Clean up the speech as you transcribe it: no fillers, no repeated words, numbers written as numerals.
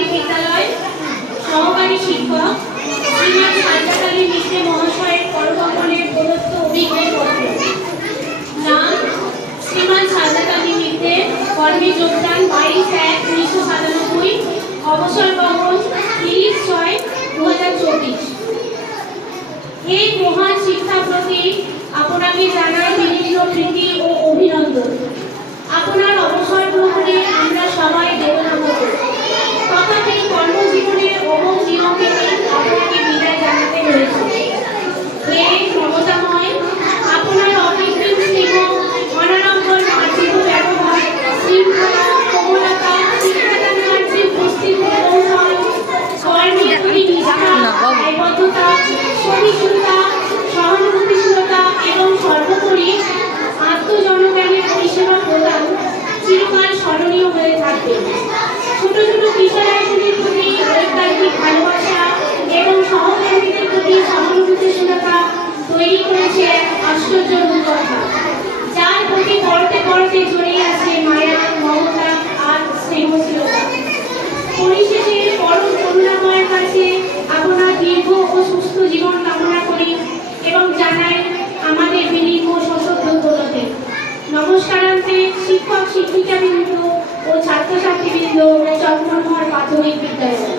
প্রাথমিক বিদ্যালয় সহকারী শিক্ষক শ্রীমান সাজ্জাদ আলী মিত্রে মহাশয়ের করকমলের প্রদত্ত অভিজ্ঞতাপত্র। নাম শ্রীমান সাজ্জাদ আলী মিত্রে, কর্মে যোগদান 22/1/1997, অবসর গ্রহণ 30/6/2024। এই মহান শিক্ষা প্রতি আপনাকে জানাই বিভিন্ন প্রীতি ও অভিনন্দন। আপনার অবসর গ্রহণে আমরা সবাই বেদনামত, তথাপি কর্মজীবনের অমোঘ নিয়মকে আপনাকে বিদায় জানাতে হয়েছে। হে মমতাময়, আপনার অকৃত্রিম স্নেহ, অনাড়ম্বর মার্জিত ব্যবহার, শৃঙ্খলা, কোমলতা, শিক্ষাদান কার্যে উপস্থিত কৌশল, কর্মের প্রতি নিষ্ঠা, দায়বদ্ধতা, সহিষ্ণুতা, সহানুভূতিশীলতা এবং সর্বোপরি আত্মজনজ্ঞানের পরিষেবা প্রদান চিরকাল স্মরণীয় হয়ে থাকবে। ছোট ছোট বিষয়গুলির প্রতি ঐকান্তিক ভালোবাসা এবং সহকর্মীদের প্রতি সহানুভূতিশীলতা তৈরি করেছে এক আশ্চর্য রূপকথা, যার প্রতি পড়তে পড়তে জড়িয়ে আছে মায়া, মমতা আর স্নেহশীলতা। পরিশেষে পরম করুণাময়ের কাছে আপনার দীর্ঘ ও সুস্থ জীবন কামনা করি এবং জানাই আমাদের বিনীত সশ্রদ্ধতাকে। নমস্কারান্তে শিক্ষক শিক্ষিকাবৃন্দ ও ছাত্রছাত্রীবৃন্দ চক্রমোহন প্রাথমিক বিদ্যালয়।